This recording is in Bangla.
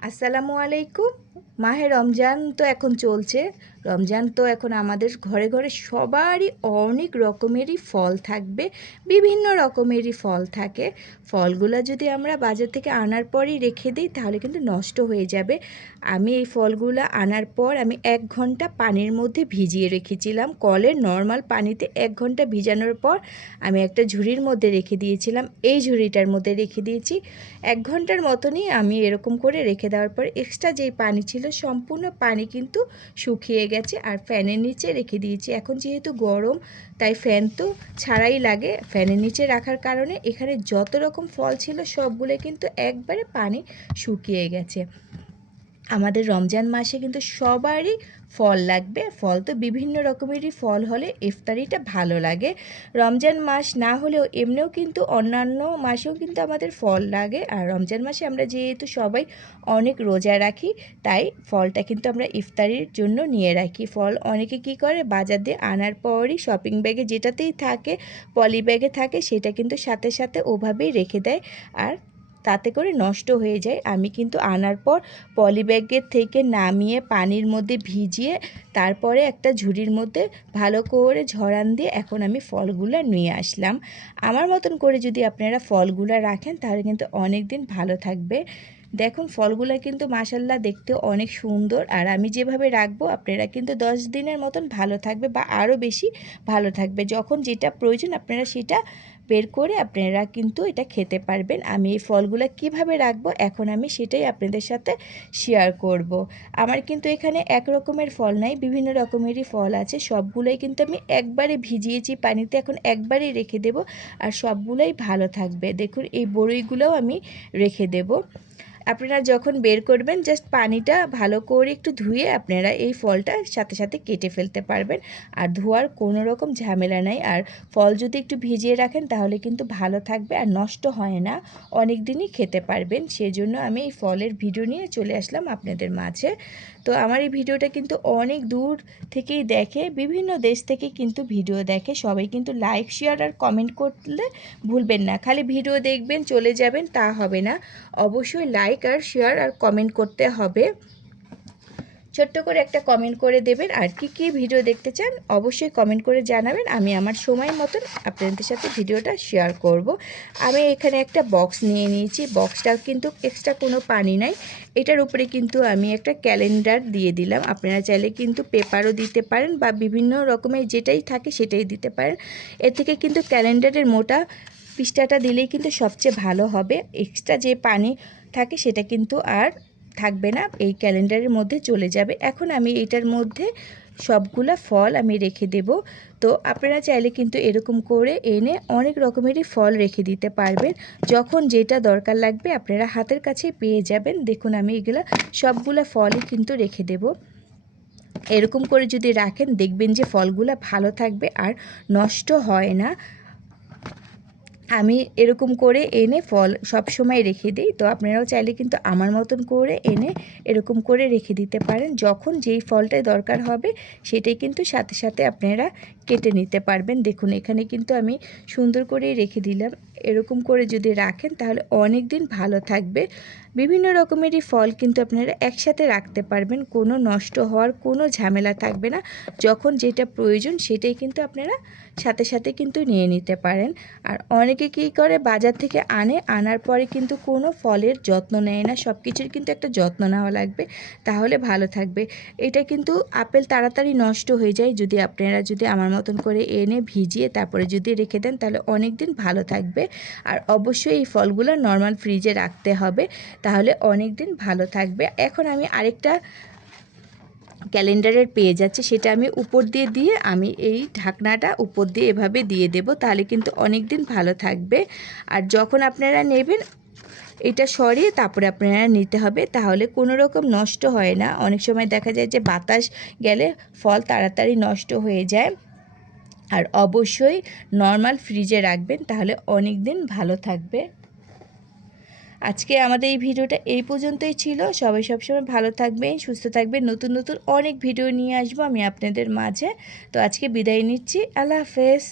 আসসালামু আলাইকুম। মাহে রমজান তো এখন চলছে। রমজান তো এখন আমাদের ঘরে ঘরে সবারই অনেক রকমেরই ফল থাকবে, বিভিন্ন রকমেরই ফল থাকে। ফলগুলো যদি আমরা বাজার থেকে আনার পরই রেখে দিই তাহলে কিন্তু নষ্ট হয়ে যাবে। আমি এই ফলগুলো আনার পর আমি 1 ঘন্টা পানির মধ্যে ভিজিয়ে রেখেছিলাম। কলের নর্মাল পানিতে 1 ঘন্টা ভিজানোর পর আমি একটা ঝুড়ির মধ্যে রেখে দিয়েছিলাম। এই ঝুড়িটার মধ্যে রেখে দিয়েছি 1 ঘন্টার মতনই। আমি এরকম করে রেখে দেওয়ার পর এক্সট্রা যেই পানি ছিল সম্পূর্ণ পানি কিন্তু শুকিয়ে গেছে আর ফ্যানের নিচে রেখে দিয়েছি। এখন যেহেতু গরম তাই ফ্যান তো ছাড়াই লাগে। ফ্যানের নিচে রাখার কারণে এখানে যত রকম ফল ছিল সবগুলো কিন্তু একবারে পানি শুকিয়ে গেছে। আমাদের রমজান মাসে কিন্তু সবারই ফল লাগবে। ফল তো বিভিন্ন রকমেরই ফল হলে ইফতারিটা ভালো লাগে। রমজান মাস না হলেও এমনিও কিন্তু অন্যান্য মাসেও কিন্তু আমাদের ফল লাগে। আর রমজান মাসে আমরা যেহেতু সবাই অনেক রোজা রাখি তাই ফলটা কিন্তু আমরা ইফতারির জন্য নিয়ে রাখি। ফল অনেকে কি করে বাজার দিয়ে আনার পরই শপিং ব্যাগে যেটাতেই থাকে, পলি ব্যাগে থাকে, সেটা কিন্তু সাথে সাথে ওভাবেই রেখে দেয় আর তাতে করে নষ্ট হয়ে যায়। আমি কিন্তু আনার পর পলি ব্যাগের থেকে নামিয়ে পানির মধ্যে ভিজিয়ে তারপরে একটা ঝুড়ির মধ্যে ভালো করে ঝরান দিয়ে এখন আমি ফলগুলো নিয়ে আসলাম। আমার মতন করে যদি আপনারা ফলগুলো রাখেন তাহলে কিন্তু অনেক দিন ভালো থাকবে। দেখুন ফলগুলো কিন্তু মাশাল্লাহ দেখতে অনেক সুন্দর। আর আমি যেভাবে রাখবো আপনারা কিন্তু 10 দিনের মতন ভালো থাকবে বা আরও বেশি ভালো থাকবে। যখন যেটা প্রয়োজন আপনারা সেটা বের করে আপনারা কিন্তু এটা খেতে পারবেন। আমি এই ফলগুলো কিভাবে রাখবো এখন আমি সেটাই আপনাদের সাথে শেয়ার করব। আমার কিন্তু এখানে এক রকমের ফল নাই, বিভিন্ন রকমেরই ফল আছে। সবগুলোই কিন্তু আমি একবারে ভিজিয়েছি পানিতে, এখন একবারেই রেখে দেব আর সবগুলোই ভালো থাকবে। দেখুন এই বড়ইগুলোও আমি রেখে দেব। আপনারা যখন বের করবেন জাস্ট পানিটা ভালো করে একটু ধুয়ে আপনারা এই ফলটা সাথে সাথে কেটে ফেলতে পারবেন। আর ধোয়ার কোনো রকম ঝামেলা নাই। আর ফল যদি একটু ভিজিয়ে রাখেন তাহলে কিন্তু ভালো থাকবে আর নষ্ট হয় না, অনেক দিনই খেতে পারবেন। সেজন্য আমি এই ফলের ভিডিও নিয়ে চলে আসলাম আপনাদের মাঝে। তো আমার এই ভিডিওটা কিন্তু অনেক দূর থেকেই দেখে, বিভিন্ন দেশ থেকে কিন্তু ভিডিও দেখে। সবাই কিন্তু লাইক শেয়ার আর কমেন্ট করলে ভুলবেন না। খালি ভিডিও দেখবেন চলে যাবেন তা হবে না, অবশ্যই লাইক আর শেয়ার আর কমেন্ট করতে হবে। ছোট্ট করে একটা কমেন্ট করে দেবেন আর কি ভিডিও দেখতে চান অবশ্যই কমেন্ট করে জানাবেন। আমি আমার সময় মতন আপনাদের সাথে ভিডিওটা শেয়ার করব। আমি এখানে একটা বক্স নিয়ে নিয়েছি। বক্সটা কিন্তু এক্সট্রা কোনো পানি নাই। এটার উপরে কিন্তু আমি একটা ক্যালেন্ডার দিয়ে দিলাম। আপনারা চাইলে কিন্তু পেপারও দিতে পারেন বা বিভিন্ন রকমের যেটাই থাকে সেটাই দিতে পারেন। এর থেকে কিন্তু ক্যালেন্ডারের মোটা পৃষ্ঠাটা দিলেই কিন্তু সবচেয়ে ভালো হবে। এক্সট্রা যে পানি থাকে সেটা কিন্তু আর থাকবে না, এই ক্যালেন্ডারের মধ্যে চলে যাবে। এখন আমি এটার মধ্যে সবগুলা ফল আমি রেখে দেব। তো আপনারা চাইলে কিন্তু এরকম করে এনে অনেক রকমেরই ফল রেখে দিতে পারবেন। যখন যেটা দরকার লাগবে আপনারা হাতের কাছে পেয়ে যাবেন। দেখুন আমি এগুলা সবগুলা ফলই কিন্তু রেখে দেব। এরকম করে যদি রাখেন দেখবেন যে ফলগুলা ভালো থাকবে আর নষ্ট হয় না। আমি এরকম করে এনে ফল সব সময় রেখে দিই। তো আপনারাও চাইলে কিন্তু আমার মতন করে এনে এরকম করে রেখে দিতে পারেন। যখন যেই ফলটাই দরকার হবে সেটাই কিন্তু সাথে সাথে আপনারা কেটে নিতে পারবেন। দেখুন এখানে কিন্তু আমি সুন্দর করেই রেখে দিলাম। এরকম করে যদি রাখেন তাহলে অনেক দিন ভালো থাকবে। বিভিন্ন রকমেরই ফল কিন্তু আপনারা একসাথে রাখতে পারবেন, কোনো নষ্ট হওয়ার কোনো ঝামেলা থাকবে না। যখন যেটা প্রয়োজন সেটাই কিন্তু আপনারা সাথে সাথে কিন্তু নিয়ে নিতে পারেন। আর অনেকে কী করে বাজার থেকে আনার পরে কিন্তু কোনো ফলের যত্ন নেয় না। সব কিছুর কিন্তু একটা যত্ন নেওয়া লাগবে তাহলে ভালো থাকবে। এটা কিন্তু আপেল তাড়াতাড়ি নষ্ট হয়ে যায় যদি আপনারা আমার মতন করে এনে ভিজিয়ে তারপরে যদি রেখে দেন তাহলে অনেক দিন ভালো থাকবে। আর অবশ্যই এই ফলগুলো নর্মাল ফ্রিজে রাখতে হবে তাহলে অনেক দিন ভালো থাকবে। এখন আমি আরেকটা ক্যালেন্ডারের পেজ আছে সেটা আমি উপর দিয়ে আমি এই ঢাকনাটা উপর দিয়ে এভাবে দিয়ে দেব, তাহলে কিন্তু অনেক দিন ভালো থাকবে। আর যখন আপনারা নেবেন এটা সরিয়ে তারপরে আপনারা নিতে হবে, তাহলে কোনো রকম নষ্ট হয় না। অনেক সময় দেখা যায় যে বাতাস গেলে ফল তাড়াতাড়ি নষ্ট হয়ে যায়। আর অবশ্যই নর্মাল ফ্রিজে রাখবেন তাহলে অনেক দিন ভালো থাকবে। আজকে আমাদের এই ভিডিওটা এই পর্যন্তই ছিল। সবাই সবসময় ভালো থাকবেন, সুস্থ থাকবেন। নতুন নতুন অনেক ভিডিও নিয়ে আসবো আমি আপনাদের মাঝে। তো আজকে বিদায় নিচ্ছি। আল্লাহ হাফেজ।